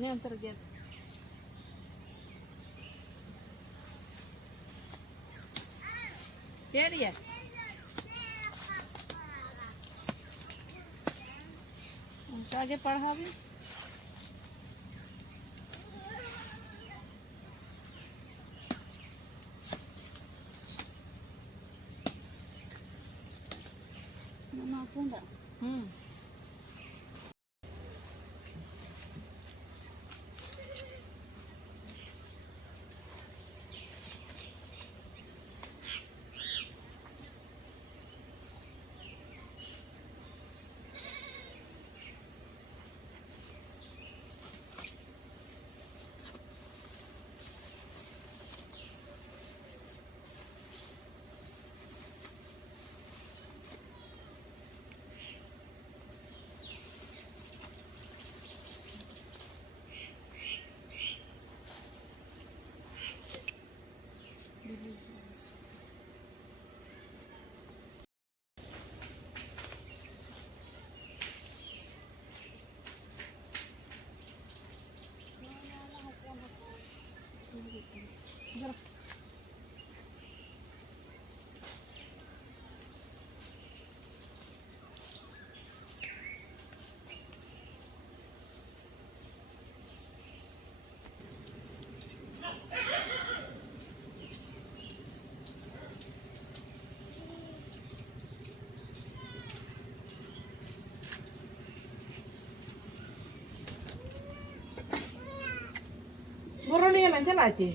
Ini antar dia. Dia. आगे पढ़ा भी Boroni yang mana lagi?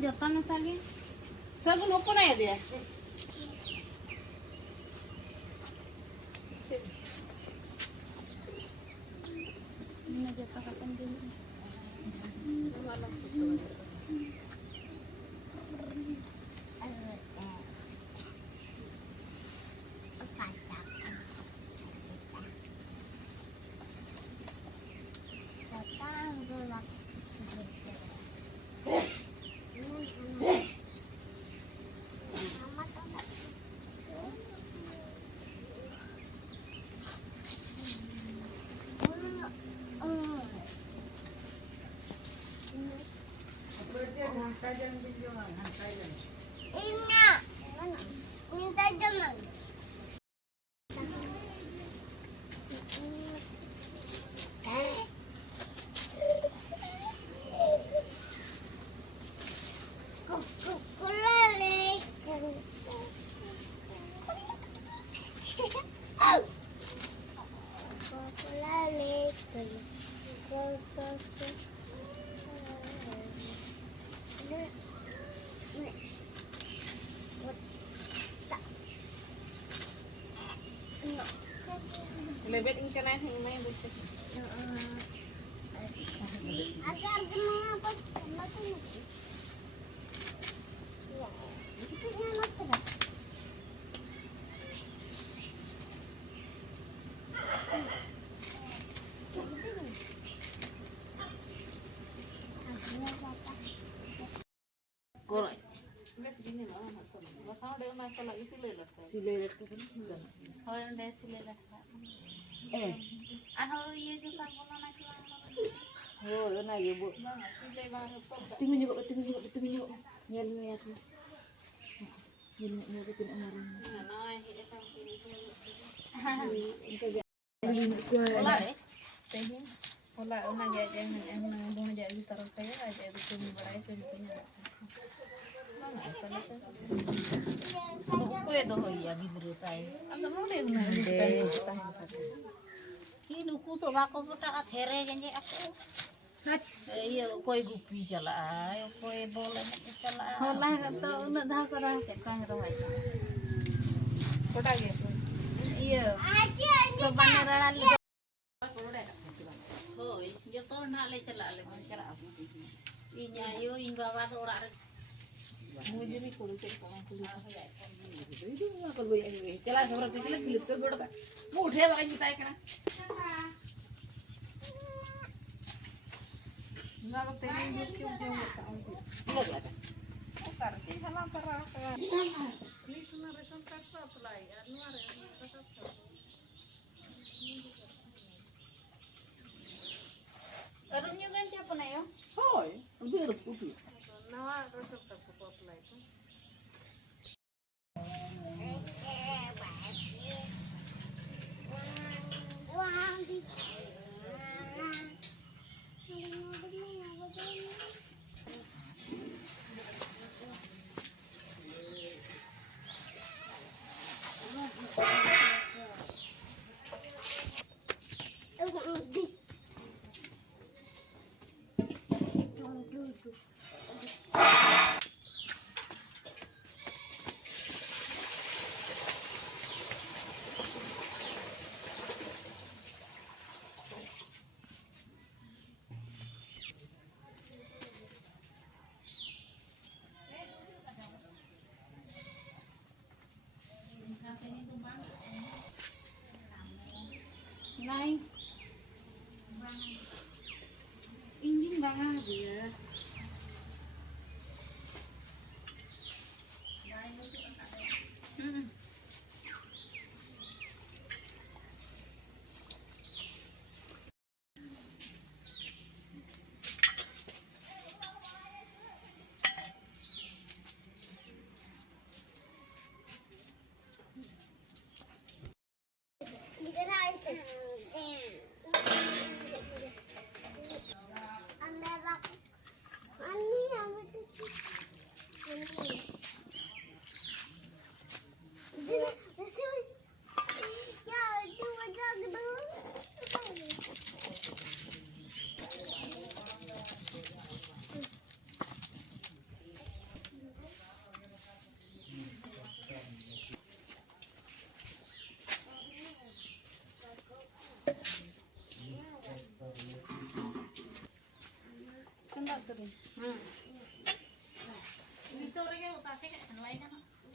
Jatan lagi. Sabun open aja dia. Ini jatah kapan dulu? Ingat, minta jangan. Lebet ini kena yang main bukan? Agar mengapa mati? Ya, itu yang mati dah. Korang. Lihat begini lah, nggak tahu deh masalah itu lelet. Silelet ke sini kan? Oh, yang dia silelet. Ano iya juga kalau nak jual. Oh, na iya bu. Tinggal juga. Nyelnya aku. Nyelnya aku tidak marah. Nah, ini tak pilih. Olah deh. Tehnya. Olah, orang jangan emang bukan jadi taruh kayak aja itu cuma berai cuma punya. Kue doh iya bibir tay. Anggap lo deh mana kita ini nuku tuh aku putar athere janji aku. Iya kue gupi cala, kue bola cala. Bola itu udah dah kerah cekan roh aja. Kotak gitu. Iya. Soban rara li. Hoi, joto nak le cala le macam apa? Inya yo ingbawa tu orang. Mau jadi kulit orang kulit. Itu nggak kalau yang celah seperti itu kulit tuh beda kan. Mau udah pakai kita kan? Nggak kalau temen dia cuma nggak ada. Karena salah parah. Ini cuma rekan kata pelayan luar yang kata. Karunnya kan siapa nih yo? Hoy, lebih putih. Nawa resep tak apa itu. Naik. Ingin banget dia.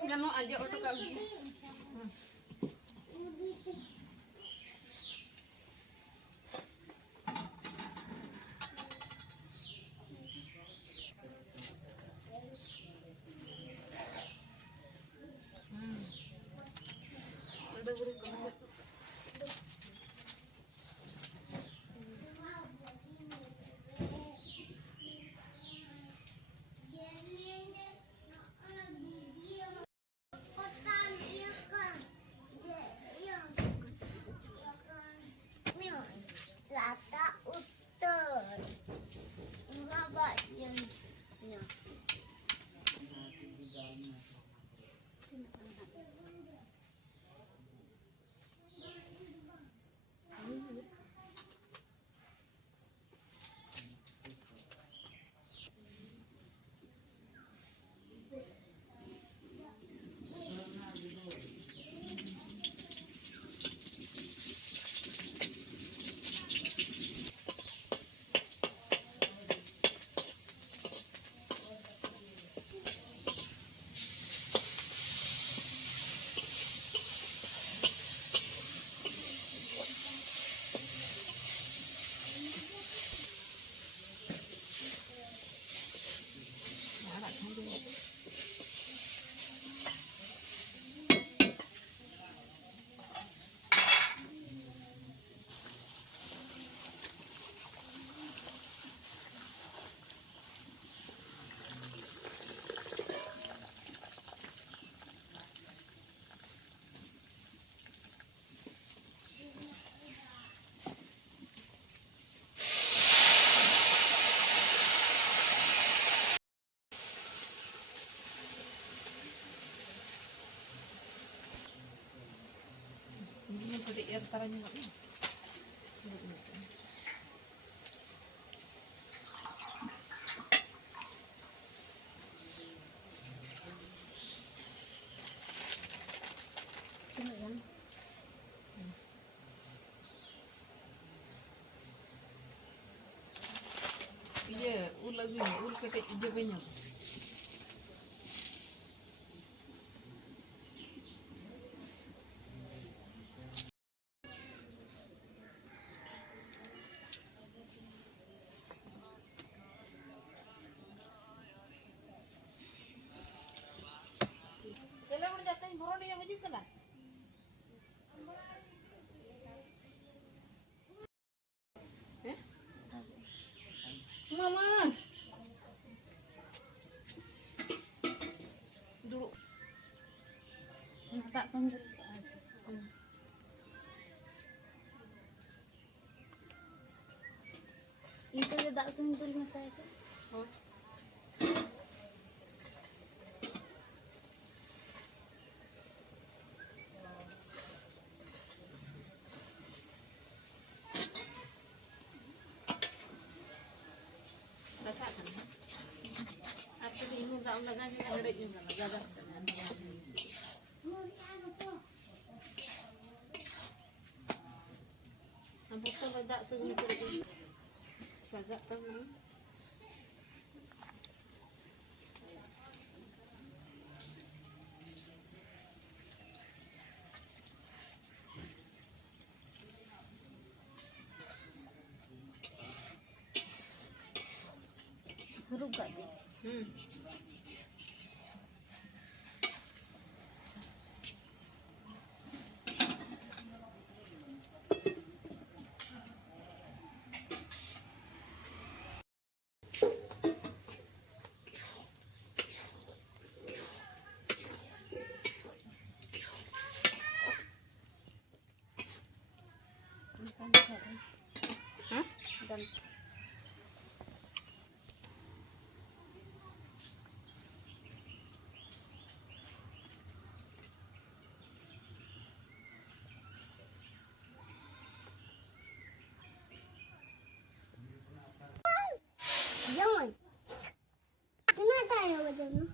Gano aja auto kali. Ini pada air taranya nggak nih? Iya, ul lagi nih, ul kete hijau banyak. Mama. Dulu. Tak panggil. Itu dia tak sundul masa itu. Aku ini tak ulagan juga ada juga jaga. Apa kalau tak sundul itu? Jaga tangan. Seru gak dia? Hah? Dan Jangan. Kenapa ya wajahnya?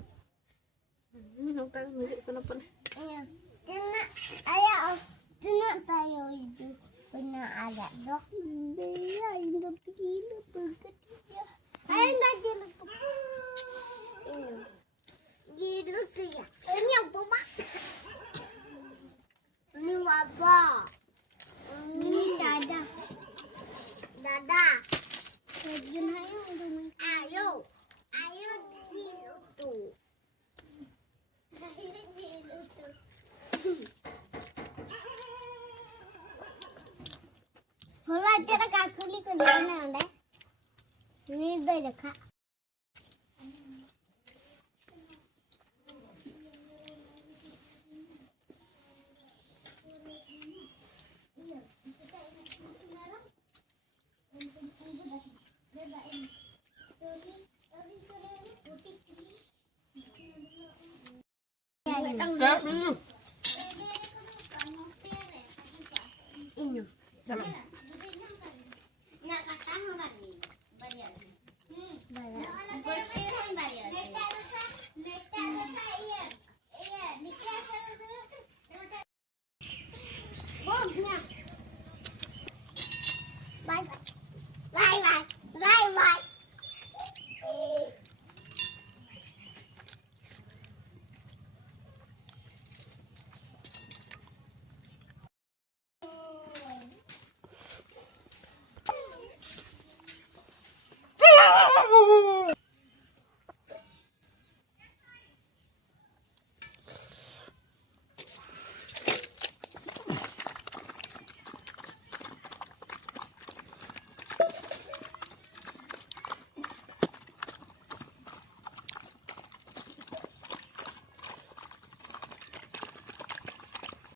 Sampai mirip kenapa nih? Iya. Kena ayah. Kena tayo itu. Kena ada dok. Dia ini begini begitu. Ayah nggak jelas. Ini. Jelas tuh ya. Ini apa pak? Ini apa? Ini dada. Dada. Ayo. Ayo dulu tuh. Hola, jara kakuli ko na ande. Ni dai rakha. Siap dulu. Ini. Jalan.